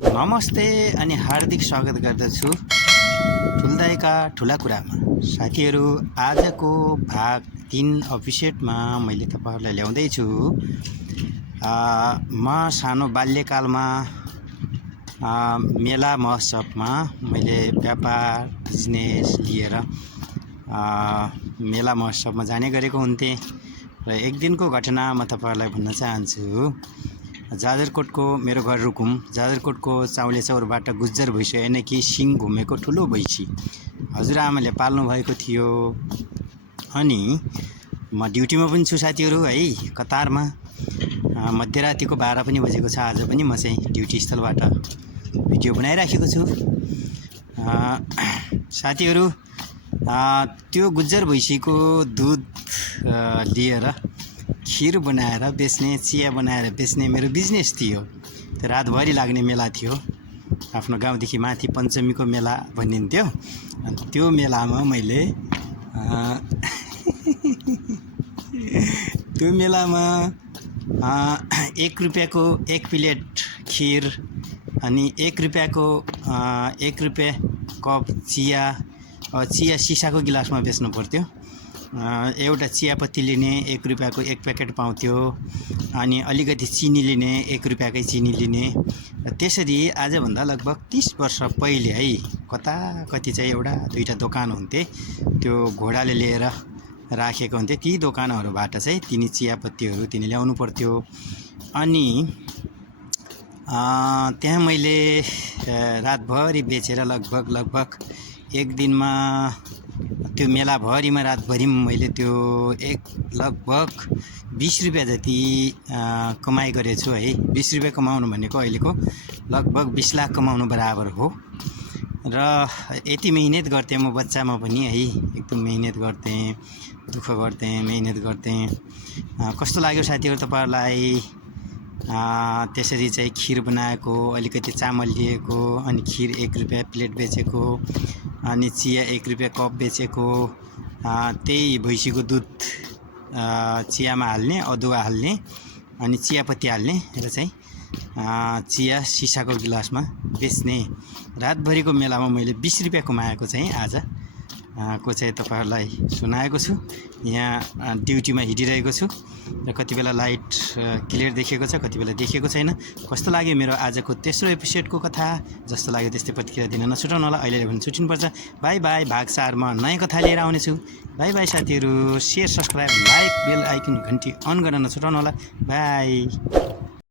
नमस्ते अनि हार्दिक स्वागत गर्दछु ठुल्दाइका ठुला कुरामा। साथीहरू, आजको भाग 3 एपिसोडमा मैले तपाईहरुलाई ल्याउँदैछु। म सानो बाल्यकालमा मेला महोत्सवमा मैले व्यापार बिजनेस लिएर मेला महोत्सवमा जाने गरेको हुन्थे र एक दिनको घटना म तपाईहरुलाई भन्न चाहन्छु। जाजरकोटको मेरो घर रुकुम जाजरकोटको चाउले चौरबाट गुज्जर भैँसी यानि कि सिङ घुमेको ठुलो भैँसी हजुरआमाले पाल्नु भएको थियो। अनि म ड्युटीमा पनि छु साथीहरू है, कतारमा मध्यरातिको 12 पनि बजेको छ। आज पनि म चाहिँ ड्युटी स्थलबाट भिडियो बनाइराखेको छु। साथीहरू, त्यो गुज्जर भैँसीको दुध लिएर खीर बनाएर बेच्ने, चिया बनाएर बेच्ने मेरो बिजनेस थियो। त्यो रातभरि लाग्ने मेला थियो। आफ्नो गाउँदेखि माथि पञ्चमीको मेला भनिन्थ्यो। त्यो मेलामा मैले त्यो मेलामा 1 रुपैयाँको 1 प्लेट खीर अनि 1 रुपैयाँको 1 रुपैयाँ कप चिया, चिया सिसाको गिलासमा बेच्नु पर्थ्यो। एउटा चियापत्ती लिने 1 रुपैयाँको 1 प्याकेट पाउँथ्यो अनि अलिकति चिनी लिने 1 रुपैयाँकै चिनी लिने। त्यसरी आजभन्दा लगभग 30 वर्ष पहिले है, कति चाहिँ एउटा दुईटा दोकान हुन्थे, त्यो घोडाले लिएर राखेको हुन्थे। ती दोकानहरूबाट चाहिँ तिनी चियापत्तीहरू तिनी ल्याउनु पर्थ्यो। अनि त्यहाँ मैले रातभरि बेचेर लगभग एक दिनमा त्यो मेलाभरिमा रातभरिमा मैले त्यो लगभग 20 रुपैयाँ जति कमाइ गरेछु है। 20 रुपैयाँ कमाउनु भनेको अहिलेको लगभग 20 लाख कमाउनु बराबर हो। र यति मेहनत गर्थेँ म बच्चामा पनि है, एकदम मेहनत गर्थेँ, दुःख गर्थेँ, मेहनत गर्थेँ। कस्तो लाग्यो साथीहरू तपाईहरुलाई? त्यसरी चाहिँ खीर बनाएको, अलिकति चामल लिएको अनि खीर 1 रुपैयाँ प्लेट बेचेको अनि चिया 1 रुपैयाँ कप बेचेको। त्यही भैँसीको दुध चियामा हाल्ने, अदुवा हाल्ने अनि चियापत्ती हाल्ने र चाहिँ चिया सिसाको गिलासमा बेच्ने। रातभरिको मेलामा मैले 20 रुपैयाँ कमाएको चाहिँ आज को चाहिँ तपाईहरुलाई सुनाएको छु। यहाँ ड्युटीमा हिँडिरहेको छु र कति बेला लाइट क्लियर देखिएको छ, कति बेला देखिएको छैन। कस्तो लाग्यो मेरो आजको तेस्रो एपिसोडको कथा? जस्तो लाग्यो त्यस्तै प्रतिक्रिया दिन नछुटाउनु होला। अहिले भने छुट्टिनुपर्छ। By by. भाग 4 मा नयाँ कथा लिएर आउनेछु। बाई बाई साथीहरू। शेयर, सब्स्क्राइब, लाइक, बेल आइकन घन्टी अन गर्न नछुटाउनु होला। बाई।